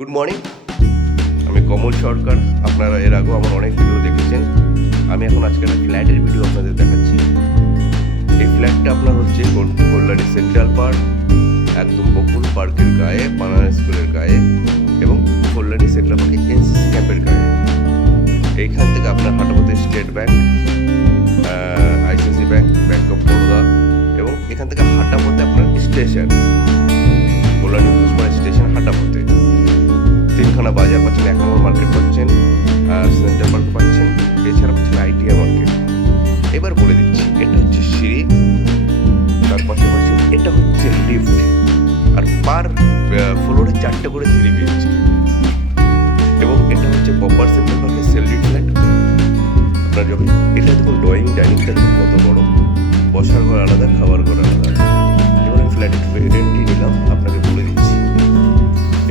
Good morning, আমি কমল সরকার। আপনারা এর আগেও আমার অনেক ভিডিও দেখেছেন। আমি এখন আজকে একটা ফ্ল্যাটের ভিডিও আপনাদের দেখাচ্ছি। এই ফ্ল্যাটটা আপনার হচ্ছে কল্যাণী সেন্ট্রাল পার্ক, একদম বকুল পার্কের গায়ে, বানানা স্কুলের গায়ে এবং কল্যাণী সেন্ট্রাল পার্কে এনসিসি ক্যাম্পের গায়ে। এইখান থেকে আপনার হাঁটাপথে State Bank, ICICI Bank, Bank of Baroda এবং এখান থেকে হাঁটাপথে আপনার স্টেশন, কল্যাণী পুষ্পাড়া স্টেশন হাঁটাপথে তিনখানা বাজার পাচ্ছেন, 1 নম্বর মার্কেট পাচ্ছেন, সেন্ট্রাল পার্ক পাচ্ছেন, এছাড়া পাচ্ছেন আইটিআই মার্কেট। এবার বলে দিচ্ছি, এটা হচ্ছে সিঁড়ি, তার পাশাপাশি এটা হচ্ছে লিফট, আর পার ফ্লোরে 4টে করে সিঁড়ি পেয়েছি। এবং এটা হচ্ছে প্রপার সেন্ট্রাল পার্কের সেলরি ফ্ল্যাট। আপনার যখন এটা দেখুন, ড্রয়িং ডাইনিংটা কত বড়, বসার ঘর আলাদা, খাবার ঘর আলাদা। এবার আমি ফ্ল্যাটের রেন্টটি নিলাম, আপনাকে বলে দিচ্ছি।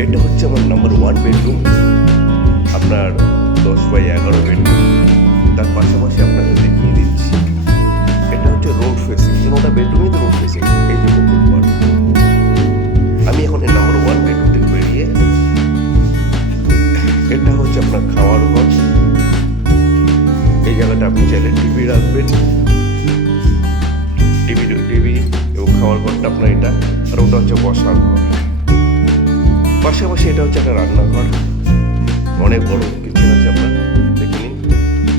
এটা হচ্ছে আমার নাম্বার 1 বেডরুম, আপনার 10x11 বেডরুম। তার পাশাপাশি আপনাকে দেখিয়ে দিচ্ছি, এটা হচ্ছে রোড ফেসিং, ওটা বেডরুমই তো রোড ফেসিং। এই যে বকুল পার্ক। আমি এখন এই নাম্বার 1 বেডরুম থেকে বেরিয়ে, এটা হচ্ছে আপনার খাওয়ার ঘর। এই জায়গাটা আপনি চাইলে টিভি রাখবেন, টিভি এবং খাওয়ার ঘরটা আপনার এটা, আর ওটা হচ্ছে বসার ঘর। পাশাপাশি এটা হচ্ছে একটা রান্নাঘর, অনেক বড় কিচেন আছে আপনার, দেখে নিন,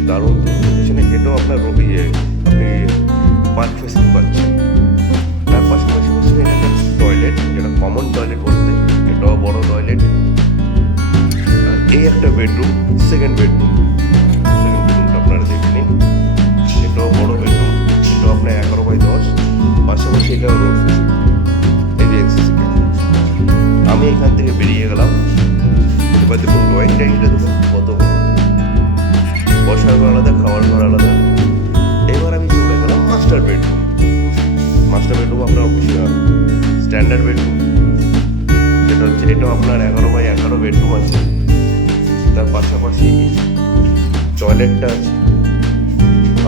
দারুণ কিচেনে। এটাও আপনার আপনি পার্ক ফেসিং পাচ্ছেন। তার পাশাপাশি এটা একটা টয়লেট, যেটা কমন টয়লেট বলতে, এটাও বড় টয়লেট। আর এই একটা বেডরুম, সেকেন্ড বেডরুমটা আপনারা দেখে নিন, এটাও বড় বেডরুম, এটাও আপনার 11x10। পাশাপাশি এটাও রোড ফেসিং, এই যে এনসিসি ক্যাম্প। আমি এখান থেকে বেরিয়ে গেলাম। এবার দেখুন ড্রয়িং ডাইনিংটা দেখুন কত বড়, বসার ঘর আলাদা, খাওয়ার ঘর আলাদা। এবার আমি চলে গেলাম মাস্টার বেডরুম। আপনার স্ট্যান্ডার্ড বেডরুম, যেটা হচ্ছে এটাও আপনার 11x11 বেডরুম আছে। তার পাশাপাশি টয়লেটটা আছে,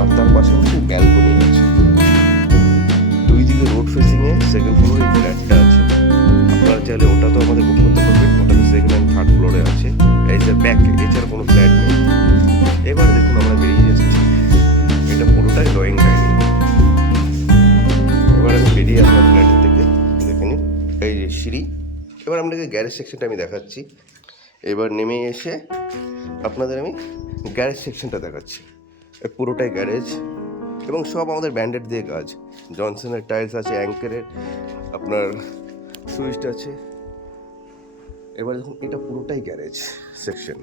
আর তার পাশাপাশি ব্যালকনি আছে। দুই দিকে রোড ফেসিংয়ে সেকেন্ড ফ্লোরে এই ফ্ল্যাটটা আছে। আপনারা চাইলে ওটা তো আমাদের বুক করতে পারবেন, ওটা তো সেকেন্ড অ্যান্ড থার্ড ফ্লোরে আছে। এই যে ব্যাক, এছাড়া কোনো ফ্ল্যাট নেই। এবার দেখুন আমরা বেরিয়ে যাচ্ছি, এটা পুরোটাই ড্রয়িং ডাইনিং। এবার আমি বেরিয়ে আসলাম ফ্ল্যাটের থেকে, দেখে নিন এই যে সিঁড়ি। এবার আপনাকে গ্যারেজ সেকশনটা আমি দেখাচ্ছি। এবার নেমে এসে আপনাদের আমি গ্যারেজ সেকশনটা দেখাচ্ছি। পুরোটাই গ্যারেজ এবং সব আমাদের ব্র্যান্ডেড দিয়ে কাজ। জনসনের টাইলস আছে, অ্যাঙ্কারের আপনার সুইচ আছে। এবার দেখুন, এটা পুরোটাই গ্যারেজ সেকশন,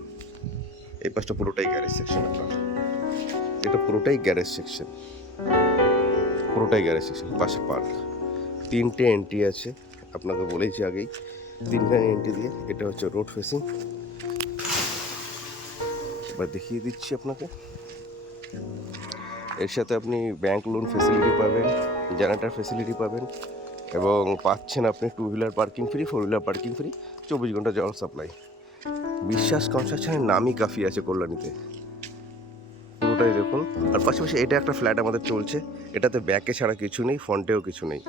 এই পাশটা পুরোটাই গ্যারেজ সেকশন। আপনার এটা পুরোটাই গ্যারেজ সেকশন, পাশে পার্ক। 3টে এন্ট্রি আছে, আপনাকে বলেছি আগেই, 3খানে এন্ট্রি দিয়ে। এটা হচ্ছে রোড ফেসিং। এবার দেখিয়ে দিচ্ছি আপনাকে, এর সাথে আপনি ব্যাংক লোন ফেসিলিটি পাবেন, জেনারেটর ফেসিলিটি পাবেন এবং পাচ্ছেন আপনি 2 wheeler parking free, 4 wheeler parking free, 24 ঘন্টা জল সাপ্লাই। বিশ্বাস কনস্ট্রাকশনের নামই কাফি আছে কল্যাণীতে, পুরোটাই দেখুন। আর পাশাপাশি এটা একটা ফ্ল্যাট আমাদের চলছে, এটাতে ব্যাকে ছাড়া কিছু নেই, ফ্রন্টেও কিছু নেই।